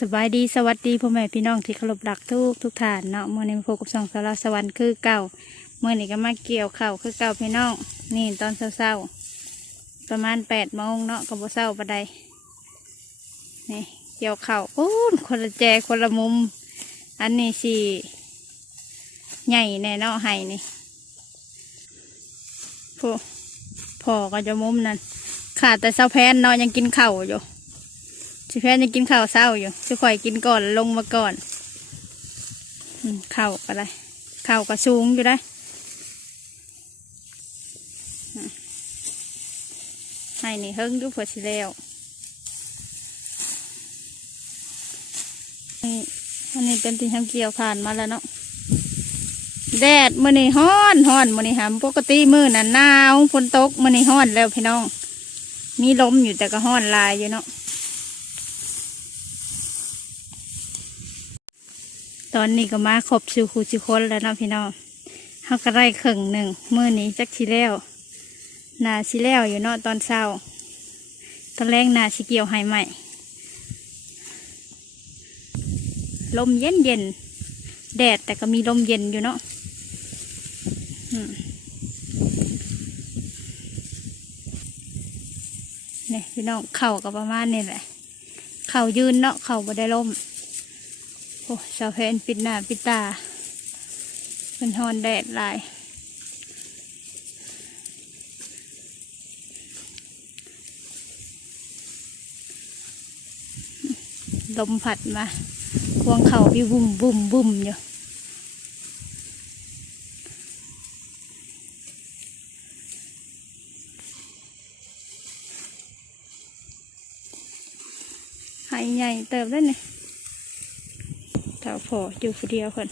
สบายดีสวัสดีพ่อแม่พี่น้องที่เคารพรักทุกท่านเนาะเมื่อนี้มาพบกับช่องสารสวรรค์คือเก่าเมื่อนี้ก็มาเกี่ยวข้าวคือเก่าพี่น้องนี่ตอนเช้าๆประมาณ8 โมงเนาะก็บ่เช้าปานใดนี่เกี่ยวข้าวปูนคนละแจคนละมุมอันนี้สิใหญ่แน่เนาะไห้นี่พอก็จะมุมนั่นขาดแต่เช้าแพนเนาะยังกินข้าวอยู่สิแพนยังกินข้าวเช้าอยู่สิข่อยกินก่อนลงมาก่อนข้าวอะไรข้าวก็สูงอยู่ได้ให้นี่เฮิงดูเผื่อสิแล้วนี่อันนี้เป็นที่ทำเกี่ยวผ่านมาแล้วเนาะแดดมื้อนี้ฮ้อนมื้อนี้หามปกติมื้อน่ะหนาวฝนตกมื้อนี้ฮ้อนแล้วพี่น้องมีลมอยู่แต่ก็ฮ้อนลายอยู่เนาะตอนนี้ก็มาครบชิวคูชิคนแล้วเนาะพี่น้องเขาก็ได้ครึ่งหนึ่งมื้อนี้จักสิแล้วนาสิแล้วอยู่เนาะตอนเช้าตอนแรกนาสิเกี่ยวให้ใหม่ลมเย็นแดดแต่ก็มีลมเย็นอยู่เนาะเนี่ยพี่น้องเข่าก็ประมาณนี้แหละเข่ายืนเนาะเข่าบ่ได้ลมโอ้สาวเพนปิดหน้าปิดตาเป็นฮอนแดดลายลมผัดมาควงเข่าพี่บุ่มอยู่หายใหญ่เติบได้เนี่ยเท่าพออยู่คนเดียวคน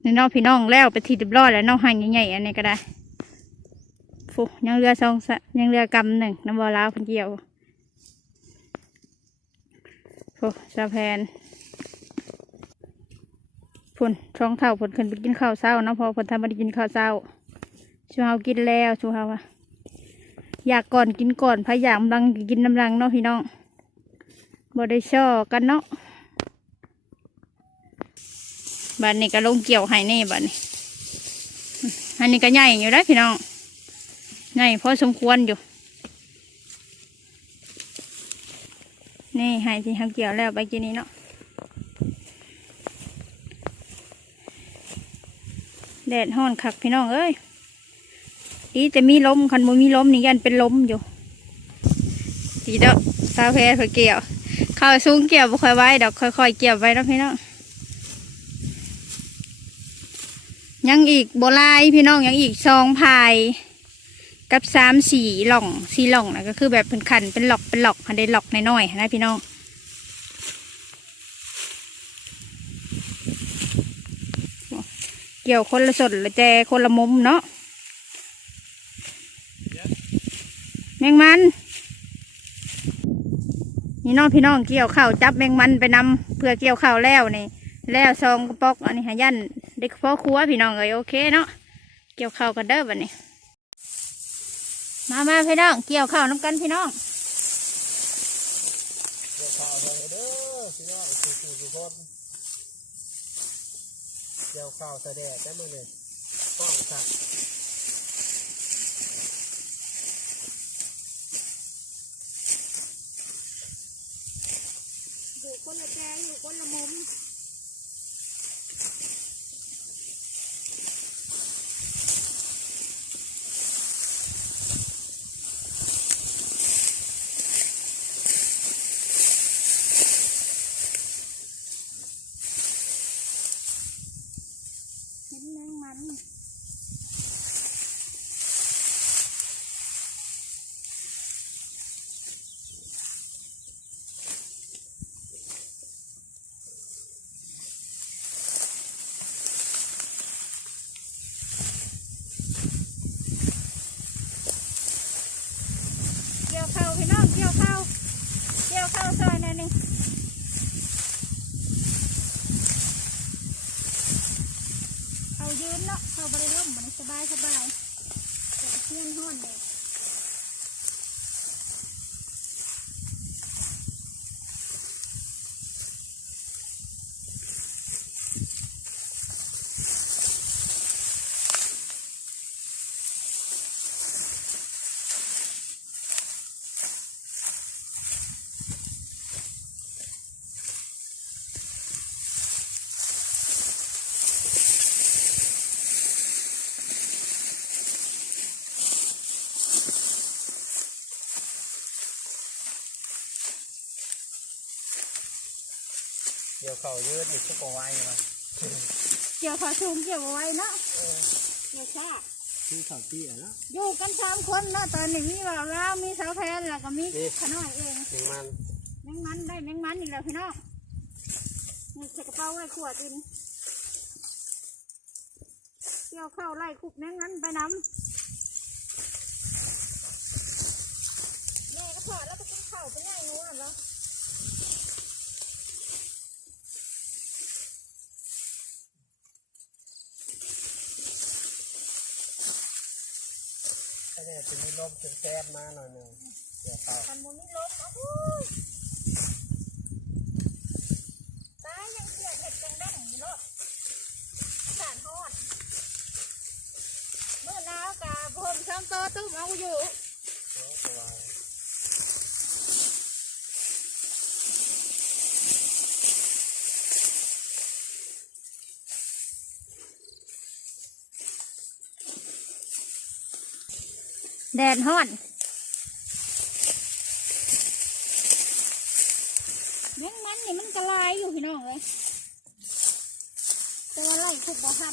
ในนอกพี่น้องแล้วไปทีเรียบร้อยแล้วนอกหายใหญ่ๆอันนี้ก็ได้ฟูยังเรือซองยังเรือกำหนึ่งน้ำบอลาวคนเดียวฟูสะแพนพุ่นช่องเท่าพุ่นขึ้นไปกินข้าวเช้าเนาะพอพุ่นทำมาได้กินข้าวเช้าชูเฮากินแล้วชูเฮาอะอยากก่อนกินก่อนพยายามลังกินน้ำลังเนาะพี่น้องบ่ได้ช่อกันเนาะบ้านนี้ก็ลงเกี่ยวให้นี่บ้านนี้อันนี้ก็ใหญ่อยู่ได้พี่น้องใหญ่พอสมควรอยู่นี่ให้ที่ทำเกี่ยวแล้วไปกินนี้เนาะแดดห้อนคักพี่น้องเอ้ยอีจะมีลมคันบ่มีลมนี่ยันเป็นลมอยู่ตีเด้อสาวเพชรเกี่ยวเข้าสูงเกี่ยวบ่ค่อยไว้ดอกค่อยๆเกี่ยวไว้เนาะพี่น้องยังอีกโบลายพี่น้องยังอีก2 พายกับ3-4 หล่องนะก็คือแบบเป็นขันเป็นหลอกหันได้หลอกน้อยๆนะพี่น้องเกี่ยวคนละสดละแจคนละมุมเนาะแมงมันนี่น้องพี่น้องเกี่ยวข้าวจับแมงมันไปนำเพื่อเกี่ยวข้าวแล้วนี่แล้วซองกระปอกอันนี้หายันเด็กพ่อครัวพี่น้องเอ้ยโอเคเนาะเกี่ยวข้าวกันเด้อบัดนี้มาพี่น้องเกี่ยวข้าวน้ำกันพี่น้องเกี่ยวข้าวเลยเด้อพี่น้องทุกคนเกี่ยวข้าวแสดงได้มาเลยป้องสักอยู่คนละแจอยู่คนละมุมเห็นแมงมันเกี่ยวข้าวพี่น้องเกี่ยวข้าวซอยนั่นนี่เอายืนเนาะเอาบริร่มมันสบายแต่เที่ยงห้อนเลย เดี๋ยวเขายืดอีกสักไว้มา เกี่ยวขาชุมเกี่ยวเอาไว้เนาะเกี่ยวชา ที่เขาที่อ่ะเนาะ อยู่กัน3 คนเนาะตอนนี้มีบ่าวลาวมีสาวแพนแล้วก็มีขน้อยเอง หนึ่งมัน แมงมันได้แมงมันอีกแล้วพี่น้องนี่ใส่กระเป๋าไว้ขวดดินเกี่ยวเข้าไล่คุบแมงมันไปน้ำแม่ก็พอแล้วไปกินข้าวไปง่ายงูแล้ว ก็เนี่ยจะมีลมแคบมาหน่อยหนึ่งเดี๋ยวเขา คันมุนนี่ล้มโอ้ยตายยังเสียเห็ดจังดังอยู่เนาะสารทอดเมื่อหนาวกะผมซ้ำโตตุ้มเอาอยู่ สบาย แดดฮ้อนแมงมันนี่มันกระลายอยู่พี่น้องเลยแต่ว่าไล่คุบบ่ทำ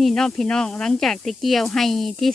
นี่น้องพี่น้องหลังจากที่เกี่ยวให้ที่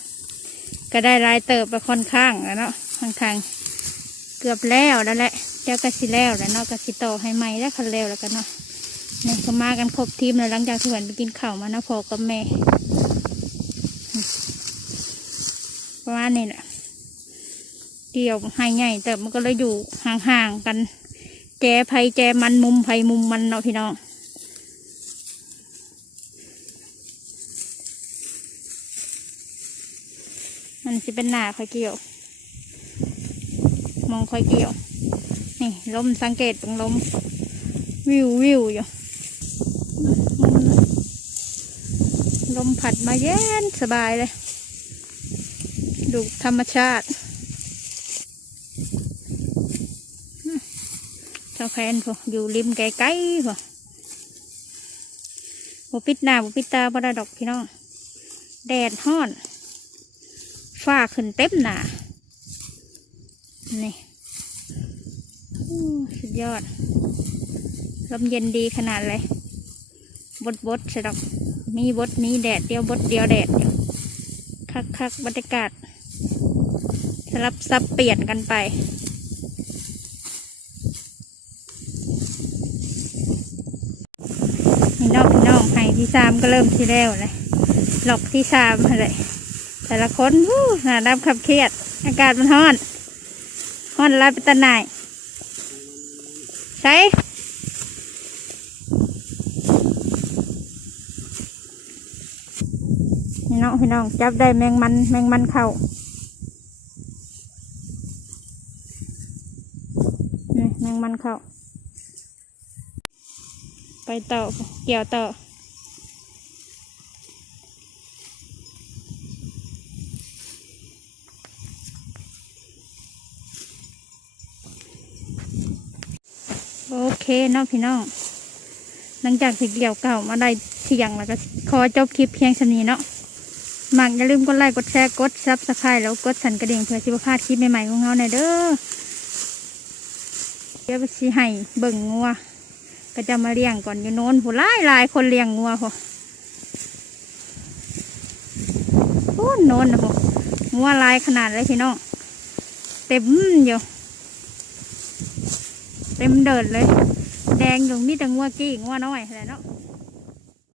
2ก็ได้รายเติบไปค่อนข้างแล้วเนาะค่อนข้างเกือบแล้วแหละเจ้ากระสิแล้วแล้วเนาะกระสิต่อให้ใหม่แล้วคันแล้วกันเนาะนี่ก็มากันครบทีมเลยหลังจากที่หวนไปกินข้าวมานะพ่อกับแม่ประมาณนี้แหละเกี่ยวให้ใหญ่แต่มันก็เลยอยู่ห่างๆกันแจไผแจมันมุมไผมุมมันเนาะพี่น้องมันจะเป็นหนาค่อยเกี่ยวมองค่อยเกี่ยวนี่ลมสังเกตตรงลมวิวอยู่ลมผัดมาเย็นสบายเลยดูธรรมชาติเจ้าแฟนพออยู่ริมไกลๆพอบุปิดหน้าบุปิดตาบ่ได้ดอกพี่น้องแดดฮ้อนฟ้าขึ้นเต็มหนานี่สุดยอดลมเย็นดีขนาดเลยบดสะดอกมีบดมีแดดเดียวบดเดียวแดดคักบรรยากาศสลับซับเปลี่ยนกันไปพี่น้องให้ที่3ก็เริ่มที่แล้วเลยหลอกที่3เลยแต่ละคนหน้าดำขับเครียดอากาศมันฮ้อนลายเป็นตะหน่ายใช่พี่น้องจับได้แมงมันเข้านี่แมงมันเข้าไปต่อเกี่ยวต่อโอเคเนาะพี่น้องหลังจากที่เกี่ยวเก่ามาได้เที่ยงแล้วก็ขอจบคลิปเพียงเท่านี้เนาะหมักอย่าลืมกดไลค์กดแชร์กดซับสไครต์แล้วกดสั่นกระดิ่งเพื่อสิบพลาดคลิปใหม่ๆของเราในเด้อเดี๋ยวไปสิให้เบิ่งงัวก็จะมาเลี้ยงก่อนอยู่โน้นผู้หลายคนเลี้ยงงัวพอโอ้โน้นนะพองัวลายขนาดเลยพี่น้องเต็มอยู่เต็มเดินเลยแดงอยู่มีแต่งัวกี้งัวน้อยอะไรเนาะ